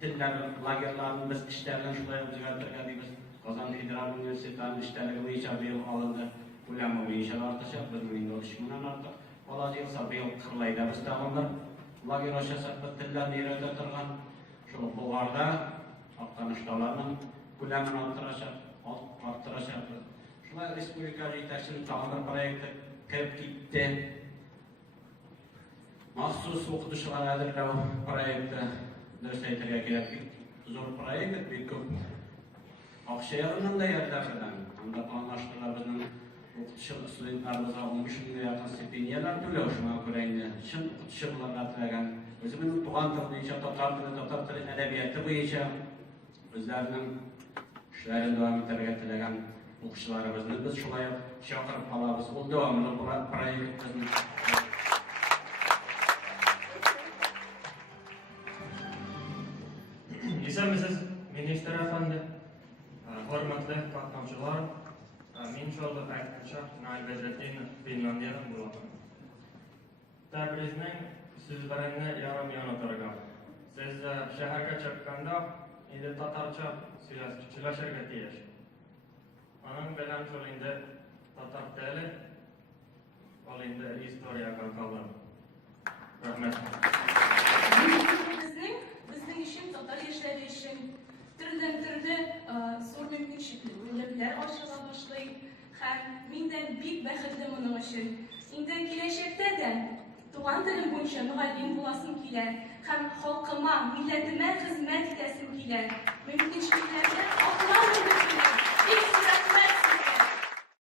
Tillerin, lagerlerin biz işlerden şuraya uzatırken biz Kazan Federal Üniversitesi'nin işlerine boyunca bir yıl alındı. Kullanma boyunca artacak, bizim yıl oluşumundan arttı. Olacak ise bir yıl kırlayda biz dağılır. Lager aşağısak biz tillerin yeri ödetirken şu buğarda aktanışlarının kullanımını arttıracak. Şuna Respublika Yetakçının Tağımır Proyekti kırıp gitti. Mahsus okutuşlar edildi proyekti. Dörseytirge gelip zor proyekt bir köp. Akşehir'in de yerlerden. Onda anlaştılar bizim okutuşu studentlarımıza 15 bin yakın stipendiyalar türlü hoşuma kureydi. Şimdi okutuşular atlayan. Özümün tuğan tırı boyunca, Tatar tırı edebiyatı boyunca özlerinin işlerini devam ettirgen okutuşlarımızın biz şulay şakırıp kalabız. O devamlı proyektimizin Esenmisiz Minister Efendi, hürmetli katılımcılar, men şolda aytgancha Nail Bedrettin Finlandiyadan bo'laman. Tabrizning so'zlarini yarim-yon o'tirgan. Siz shaharga chiqqanda endi tatarcha so'zlashga tegish. Onun bilan şol endi tatar tili, ol endi istoriyaga qoldi. Rahmat. Bizning işim Tatar yaşları için türlü zor mümkünçilikler aşıla başlayıp hem minden büyük bəxtli bunun için. İndi gelecekte de Doğan dilim boyunca mühallim bulasım kiler, hem halkıma, milletime hizmet edesim kiler. Mümkünçiliklerde aklan mümkünler. İlk suratlar